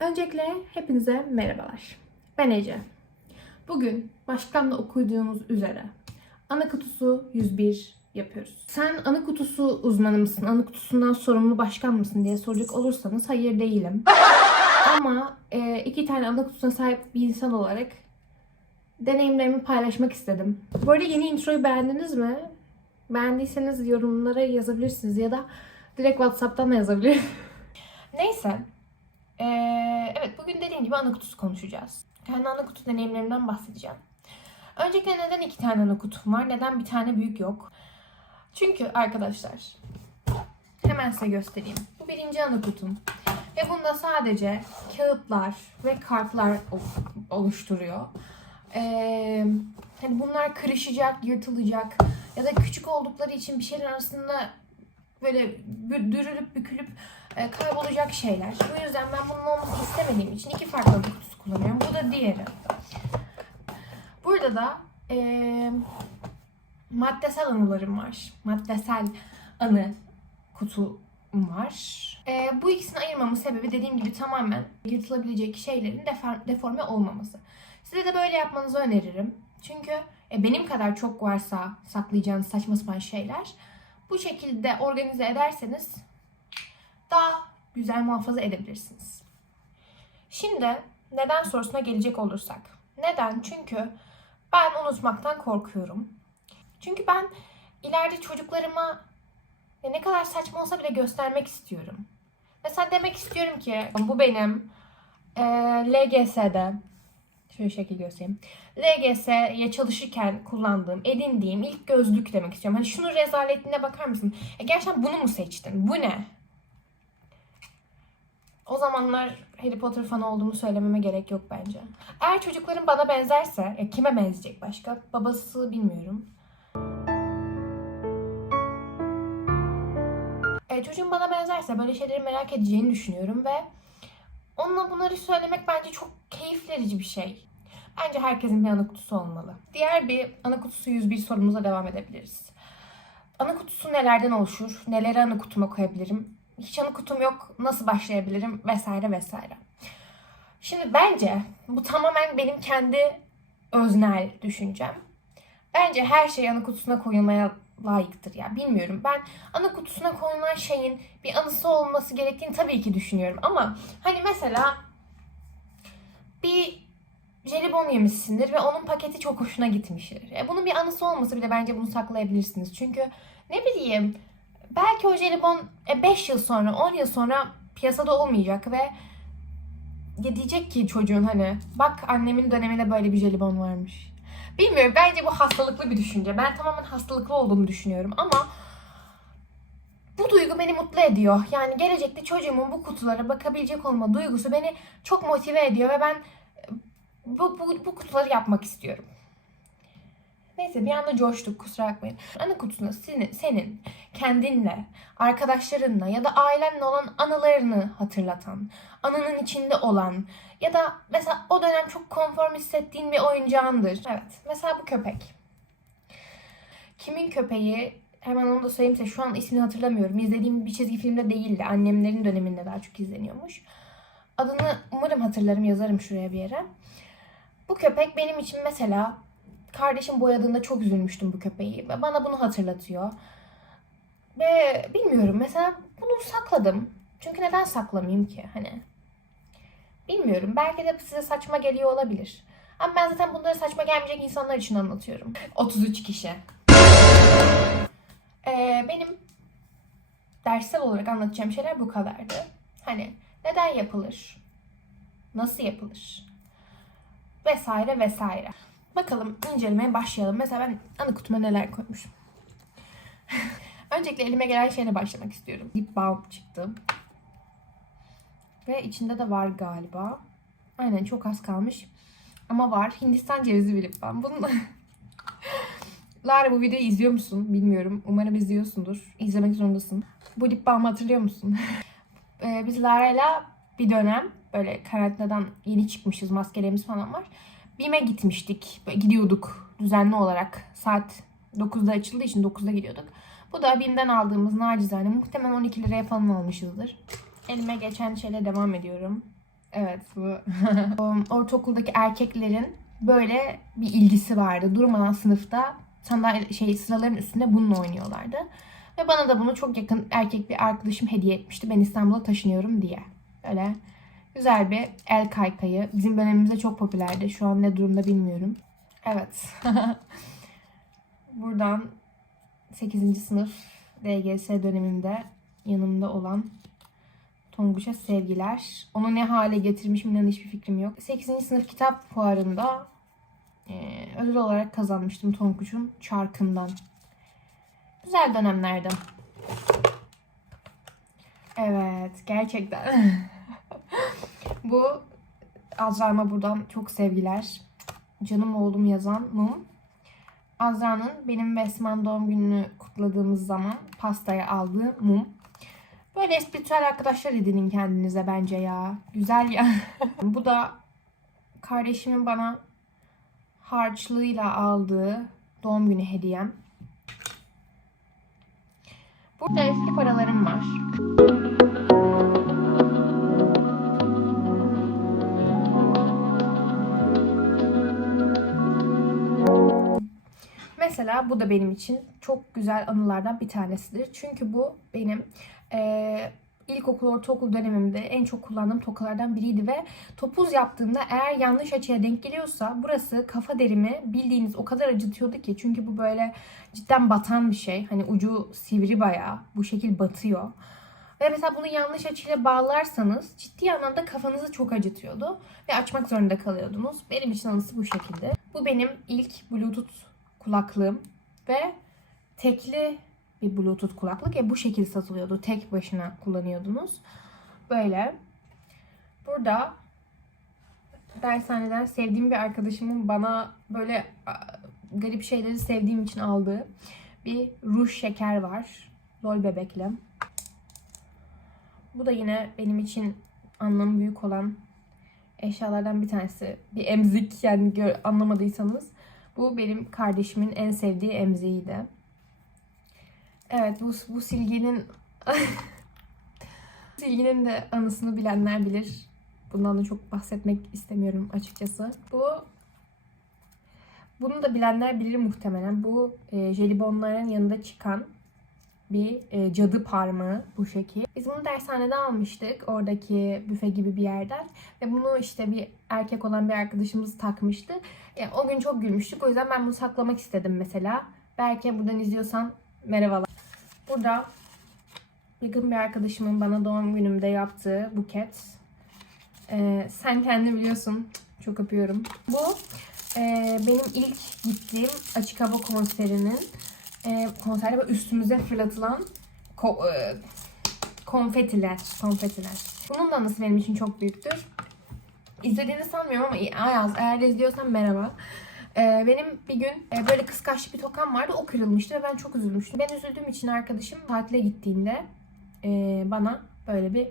Öncelikle hepinize merhabalar. Ben Ece. Bugün başlıktan da okuduğunuz üzere ana kutusu 101 yapıyoruz. Sen ana kutusu uzmanı mısın, ana kutusundan sorumlu başkan mısın diye soracak olursanız hayır değilim. Ama e, iki tane ana kutusuna sahip bir insan olarak deneyimlerimi paylaşmak istedim. Bu arada yeni introyu beğendiniz mi? Beğendiyseniz yorumlara yazabilirsiniz ya da direkt WhatsApp'tan da yazabilirsiniz. Neyse. Ee, evet bugün dediğim gibi ana kutusu konuşacağız. Kendi ana kutu deneyimlerimden bahsedeceğim. Öncelikle neden iki tane ana kutum var? Neden bir tane büyük yok? Çünkü arkadaşlar hemen size göstereyim. Bu birinci ana kutum. Ve bunda sadece kağıtlar ve kartlar ol- oluşturuyor. Ee, hani bunlar kırışacak, yırtılacak ya da küçük oldukları için bir şeyin arasında böyle dürülüp bükülüp e, kaybolacak şeyler. Bu yüzden ben bunun olmasını istemediğim için iki farklı ana kutusu kullanıyorum. Bu da diğeri. Burada da e, maddesel anılarım var. Maddesel anı kutum var. E, bu ikisini ayırmamın sebebi dediğim gibi tamamen yırtılabilecek şeylerin defor- deforme olmaması. Size de böyle yapmanızı öneririm. Çünkü e, benim kadar çok varsa saklayacağınız saçma sapan şeyler bu şekilde organize ederseniz daha güzel muhafaza edebilirsiniz. Şimdi neden sorusuna gelecek olursak. Neden? Çünkü ben unutmaktan korkuyorum. Çünkü ben ileride çocuklarıma ne kadar saçma olsa bile göstermek istiyorum. Mesela demek istiyorum ki bu benim eee LGS'de şöyle şekil göstereyim. LGS'ye çalışırken kullandığım, edindiğim ilk gözlük demek istiyorum. Hani şunun rezaletine bakar mısın? E gerçekten bunu mu seçtin? Bu ne? O zamanlar Harry Potter fanı olduğumu söylememe gerek yok bence. Eğer çocuklarım bana benzerse, e, kime benzeyecek başka? Babası bilmiyorum. E, çocuğum bana benzerse böyle şeyleri merak edeceğini düşünüyorum ve onunla bunları söylemek bence çok keyif verici bir şey. Bence herkesin bir ana kutusu olmalı. Diğer bir ana kutusu 101 sorumuza devam edebiliriz. Ana kutusu nelerden oluşur? Neleri ana kutuma koyabilirim? Hiç ana kutum yok. Nasıl başlayabilirim? Vesaire vesaire. Şimdi bence bu tamamen benim kendi öznel düşüncem. Bence her şey ana kutusuna koyulmaya layıktır ya. Bilmiyorum. Ben ana kutusuna koyulan şeyin bir anısı olması gerektiğini tabii ki düşünüyorum. Ama hani mesela bir jelibon yemişsindir ve onun paketi çok hoşuna gitmiştir. E, bunun bir anısı olmasa bile bence bunu saklayabilirsiniz. Çünkü ne bileyim belki o jelibon 5 yıl sonra 10 yıl sonra piyasada olmayacak ve ya diyecek ki çocuğun hani bak annemin döneminde böyle bir jelibon varmış. Bilmiyorum bence bu hastalıklı bir düşünce. Ben tamamen hastalıklı olduğumu düşünüyorum ama bu duygu beni mutlu ediyor. Yani gelecekte çocuğumun bu kutulara bakabilecek olma duygusu beni çok motive ediyor ve ben bu, bu, bu kutuları yapmak istiyorum. Neyse bir anda coştuk kusura bakmayın. Ana kutusuna senin, senin kendinle, arkadaşlarınla ya da ailenle olan anılarını hatırlatan, anının içinde olan ya da mesela o dönem çok konform hissettiğin bir oyuncağındır. Evet mesela bu köpek. Kimin köpeği hemen onu da söyleyeyim size şu an ismini hatırlamıyorum. İzlediğim bir çizgi filmde değildi. Annemlerin döneminde daha çok izleniyormuş. Adını umarım hatırlarım yazarım şuraya bir yere. Bu köpek benim için mesela kardeşim boyadığında çok üzülmüştüm bu köpeği. Ve bana bunu hatırlatıyor. Ve bilmiyorum mesela bunu sakladım. Çünkü neden saklamayayım ki hani? Bilmiyorum. Belki de size saçma geliyor olabilir. Ama ben zaten bunları saçma gelmeyecek insanlar için anlatıyorum. 33 kişi. Ee, benim derssel olarak anlatacağım şeyler bu kadardı. Hani neden yapılır? Nasıl yapılır? Vesaire vesaire. Bakalım incelemeye başlayalım. Mesela ben ana kutuma neler koymuşum. Öncelikle elime gelen şeyle başlamak istiyorum. Lip balm çıktı. Ve içinde de var galiba. Aynen çok az kalmış. Ama var. Hindistan cevizi bir lip balm. Bunu. Lara bu videoyu izliyor musun? Bilmiyorum. Umarım izliyorsundur. İzlemek zorundasın. Bu lip balmı hatırlıyor musun? Ee, biz Lara'yla bir dönem böyle karantinadan yeni çıkmışız. Maskelerimiz falan var. BİM'e gitmiştik. Böyle gidiyorduk düzenli olarak. Saat 9'da açıldığı için 9'da gidiyorduk. Bu da BİM'den aldığımız nacizane. Muhtemelen 12 liraya falan almışızdır. Elime geçen şeyle devam ediyorum. Evet bu. Ortaokuldaki erkeklerin böyle bir ilgisi vardı. Durmadan sınıfta sandalye şey sıraların üstünde bununla oynuyorlardı. Ve bana da bunu çok yakın erkek bir arkadaşım hediye etmişti. Ben İstanbul'a taşınıyorum diye. Öyle güzel bir el kaykayı. Bizim dönemimizde çok popülerdi. Şu an ne durumda bilmiyorum. Evet. Buradan 8. sınıf DGS döneminde yanımda olan Tonguç'a sevgiler. Onu ne hale getirmişim inan hiçbir fikrim yok. 8. sınıf kitap fuarında e, ödül olarak kazanmıştım Tonguç'un çarkından. Güzel dönemlerdi. Evet, gerçekten. Bu Azra'ma buradan çok sevgiler. Canım oğlum yazan mum. Azra'nın benim ve Esma'nın doğum gününü kutladığımız zaman pastaya aldığı mum. Böyle espritüel arkadaşlar edinin kendinize bence ya. Güzel ya. Bu da kardeşimin bana harçlığıyla aldığı doğum günü hediyem. Burada eski paralarım var. Mesela bu da benim için çok güzel anılardan bir tanesidir. Çünkü bu benim eee ilkokul, ortaokul dönemimde en çok kullandığım tokalardan biriydi ve topuz yaptığımda eğer yanlış açıya denk geliyorsa burası kafa derimi bildiğiniz o kadar acıtıyordu ki. Çünkü bu böyle cidden batan bir şey. Hani ucu sivri bayağı bu şekil batıyor. Ve mesela bunu yanlış açıyla bağlarsanız ciddi anlamda kafanızı çok acıtıyordu. Ve açmak zorunda kalıyordunuz. Benim için anısı bu şekilde. Bu benim ilk Bluetooth kulaklığım. Ve tekli bir Bluetooth kulaklık. E bu şekilde satılıyordu. Tek başına kullanıyordunuz. Böyle. Burada dershaneden sevdiğim bir arkadaşımın bana böyle garip şeyleri sevdiğim için aldığı bir ruj şeker var. Lol bebekli. Bu da yine benim için anlamı büyük olan eşyalardan bir tanesi. Bir emzik yani anlamadıysanız. Bu benim kardeşimin en sevdiği emziğiydi. Evet bu, bu silginin silginin de anısını bilenler bilir. Bundan da çok bahsetmek istemiyorum açıkçası. Bu bunu da bilenler bilir muhtemelen. Bu e, jelibonların yanında çıkan bir e, cadı parmağı bu şekil. Biz bunu dershanede almıştık. Oradaki büfe gibi bir yerden. Ve bunu işte bir erkek olan bir arkadaşımız takmıştı. E, o gün çok gülmüştük. O yüzden ben bunu saklamak istedim mesela. Belki buradan izliyorsan merhabalar. Burada yakın bir arkadaşımın bana doğum günümde yaptığı buket. Ee, sen kendi biliyorsun. Çok öpüyorum. Bu e, benim ilk gittiğim açık hava konserinin e, konserde böyle üstümüze fırlatılan ko- e, konfetiler. Konfetiler. Bunun da anısı benim için çok büyüktür. İzlediğini sanmıyorum ama Ayaz eğer izliyorsan merhaba. Ee, benim bir gün e, böyle kıskaçlı bir tokam vardı. O kırılmıştı ve ben çok üzülmüştüm. Ben üzüldüğüm için arkadaşım tatile gittiğinde e, bana böyle bir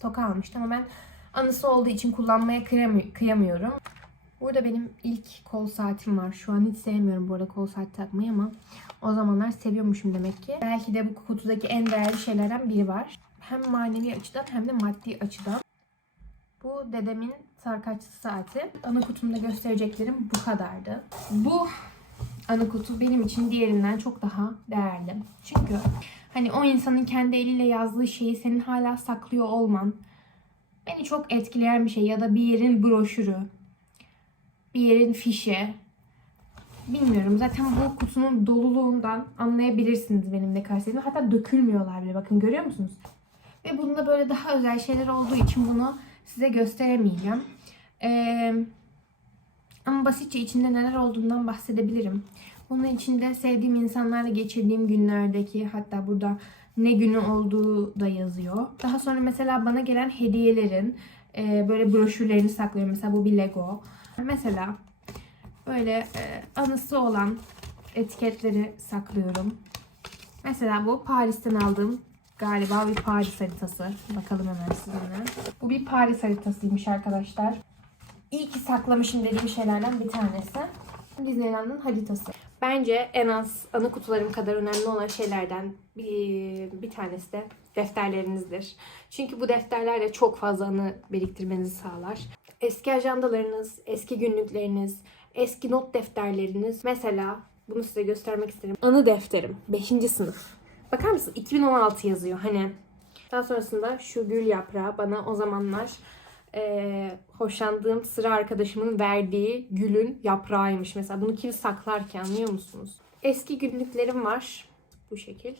toka almıştı. Ama ben anısı olduğu için kullanmaya kıyamı- kıyamıyorum. Burada benim ilk kol saatim var. Şu an hiç sevmiyorum bu arada kol saat takmayı ama o zamanlar seviyormuşum demek ki. Belki de bu kutudaki en değerli şeylerden biri var. Hem manevi açıdan hem de maddi açıdan. Bu dedemin sarkaçlı saati. Ana kutumda göstereceklerim bu kadardı. Bu ana kutu benim için diğerinden çok daha değerli. Çünkü hani o insanın kendi eliyle yazdığı şeyi senin hala saklıyor olman beni çok etkileyen bir şey. Ya da bir yerin broşürü, bir yerin fişi. Bilmiyorum. Zaten bu kutunun doluluğundan anlayabilirsiniz benim ne kadar sevdiğimi. Hatta dökülmüyorlar bile. Bakın görüyor musunuz? Ve bunda böyle daha özel şeyler olduğu için bunu size gösteremeyeceğim. Ee, ama basitçe içinde neler olduğundan bahsedebilirim. Bunun içinde sevdiğim insanlarla geçirdiğim günlerdeki hatta burada ne günü olduğu da yazıyor. Daha sonra mesela bana gelen hediyelerin e, böyle broşürlerini saklıyorum. Mesela bu bir Lego. Mesela böyle e, anısı olan etiketleri saklıyorum. Mesela bu Paris'ten aldığım galiba bir Paris haritası. Bakalım hemen sizinle. Bu bir Paris haritasıymış arkadaşlar. İyi ki saklamışım dediğim şeylerden bir tanesi. Disneyland'ın haritası. Bence en az anı kutularım kadar önemli olan şeylerden bir, bir tanesi de defterlerinizdir. Çünkü bu defterlerle çok fazla anı biriktirmenizi sağlar. Eski ajandalarınız, eski günlükleriniz, eski not defterleriniz. Mesela bunu size göstermek isterim. Anı defterim. 5. sınıf. Bakar mısın? 2016 yazıyor hani. Daha sonrasında şu gül yaprağı bana o zamanlar eee, hoşlandığım sıra arkadaşımın verdiği gülün yaprağıymış. Mesela bunu kim saklar ki anlıyor musunuz? Eski günlüklerim var. Bu şekil.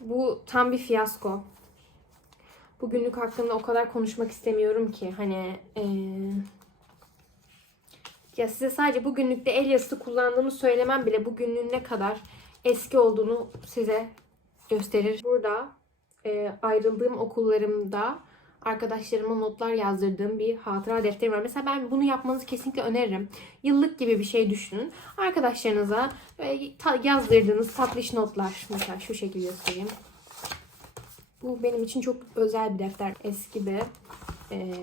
Bu tam bir fiyasko. Bu günlük hakkında o kadar konuşmak istemiyorum ki. Hani eee, ya size sadece bu günlükte el yazısı kullandığımı söylemem bile bu günlüğün ne kadar eski olduğunu size gösterir. Burada e, ayrıldığım okullarımda arkadaşlarıma notlar yazdırdığım bir hatıra defterim var. Mesela ben bunu yapmanızı kesinlikle öneririm. Yıllık gibi bir şey düşünün. Arkadaşlarınıza e, ta- yazdırdığınız tatlış notlar. Mesela şu şekilde göstereyim. Bu benim için çok özel bir defter. Eski bir e,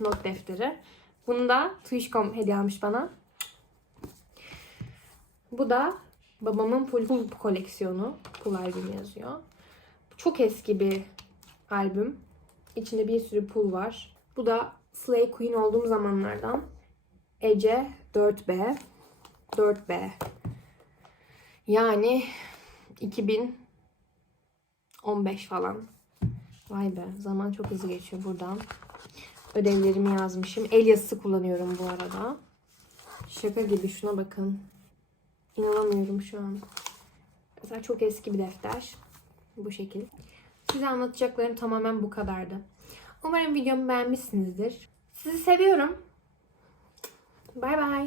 not defteri. Bunu da Twitch.com hediye almış bana. Bu da babamın pul, koleksiyonu. Pul albüm yazıyor. Çok eski bir albüm. İçinde bir sürü pul var. Bu da Slay Queen olduğum zamanlardan. Ece 4B. 4B. Yani 2015 falan. Vay be zaman çok hızlı geçiyor buradan. Ödevlerimi yazmışım. El yazısı kullanıyorum bu arada. Şaka gibi şuna bakın. İnanamıyorum şu an. Mesela çok eski bir defter. Bu şekil. Size anlatacaklarım tamamen bu kadardı. Umarım videomu beğenmişsinizdir. Sizi seviyorum. Bay bay.